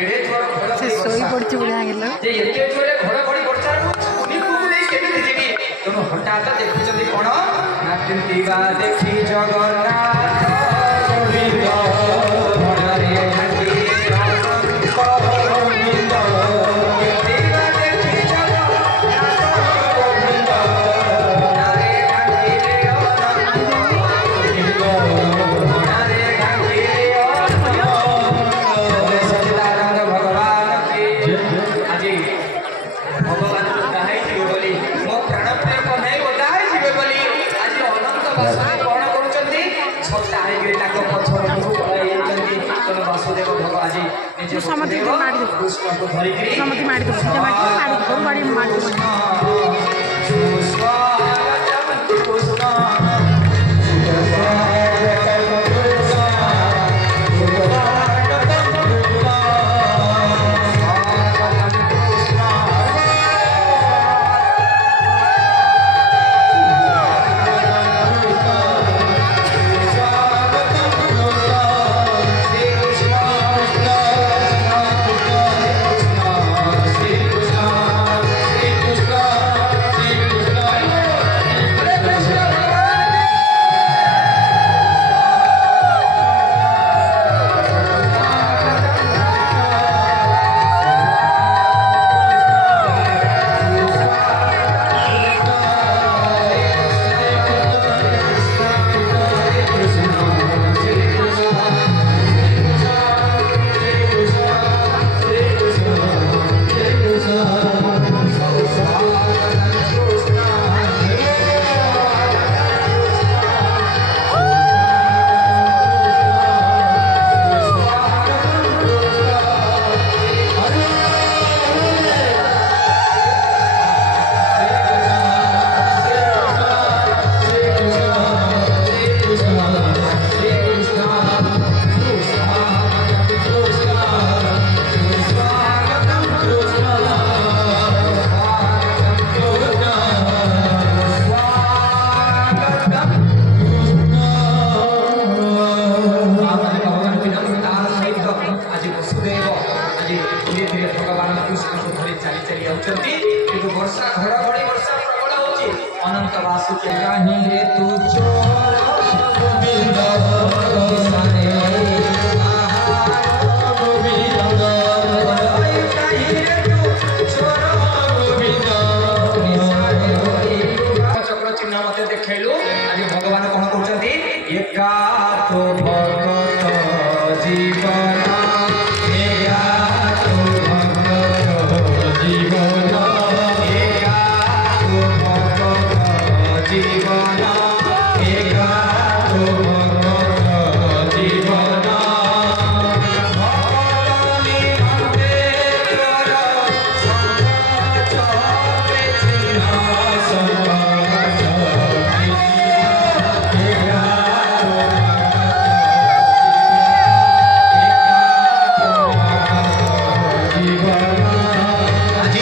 एड़े जोर से सोई पड़ची बुढ़ा गेलो जे एते जोरे घड़घड़ी वर्षा उनी कुकुले केमिति जिबी तनो हठात देखुचंदी कोन ना तिंतीबा देखी जगन्नाथ गोविंद हरे हरि गोविंद तिंतीबा देखी जगन्नाथ गोविंद हरे हरि हरे हरि सच्चिदानंद भगवान की आज भगवान कहाई जीवे बोली मो प्राण प्रिय कन्हई बताई जीवे बोली आज अनंत वासुदेव कौन करूचंती छटा है गिरी ताको पछर मुख पळाई जंती तन वासुदेव भगवान आज निजे समति मार दे कृष्ण को धरि गिरी समति मार दे पूजा मार दे गोरु बाड़ी मार दे वर्षा घड़घड़ी वर्षा प्रबल होची अनंत वासु के गाही रे तू चोर गोविंद किसाने गोविंद गाही रे तू चोर गोविंद किसाने चक्र चिन्ह मते देखैलु आज भगवान कोन कहउचंती एका तो भगत जीवन एका तो भगत जीवन जीवन एका तो भगत जीवन भगवानी अंतेश्वर संकट चिन्ह संकट एका तो जीवन आज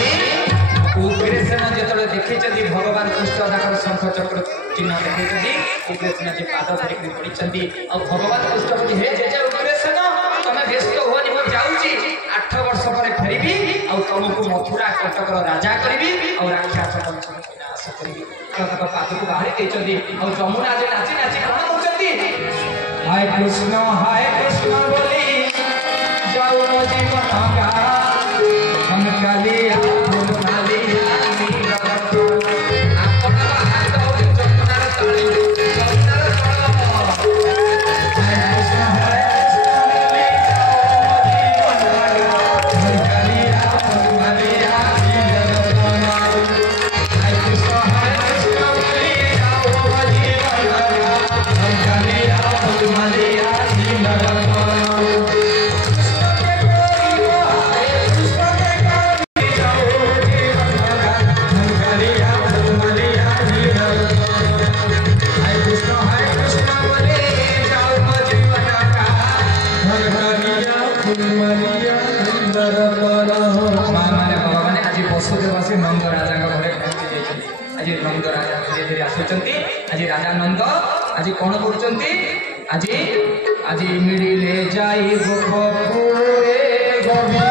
उग्रसेन जेतले देखिचंदी भगवान कृष्ण ताकर शंख चक्र चिन्ह देखिचंदी उग्रसेन जे पाद धरि पड़िचंदी आ भगवान कृष्ण कहते हे जे उग्रसेन तमे व्यस्त होनी मो जाउची 8 वर्ष परे फेरिबी आ तुमको मथुरा कटकर राजा करबी आ राक्षस वंश विनाश करबी तक पाद को बाहर देचंदी आ जमुना जे नाची नाची कोन करचंदी हाय कृष्ण बोली जाऊ जीवन का हम कालिया फूल कालिया नंद राजा घरे पहुंची जाइछथि आज नंद राजा धीरे धीरे आसुचंती आज राजा नंद आज कोन करूचंती आज आज मिडिले जाई गोपुरे गोविंद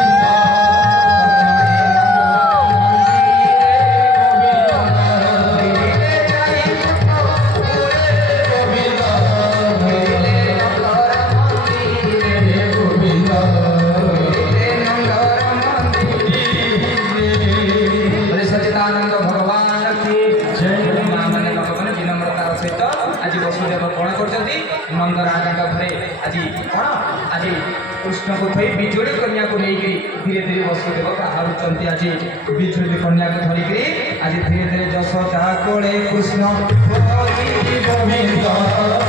को थई बिजुली कन्या को लेकरी धीरे धीरे वसुदेव बाहरुचंती आज बिजुली कन्या को धरिकरी आज धीरे धीरे जशोदा कोले कृष्ण गोविंद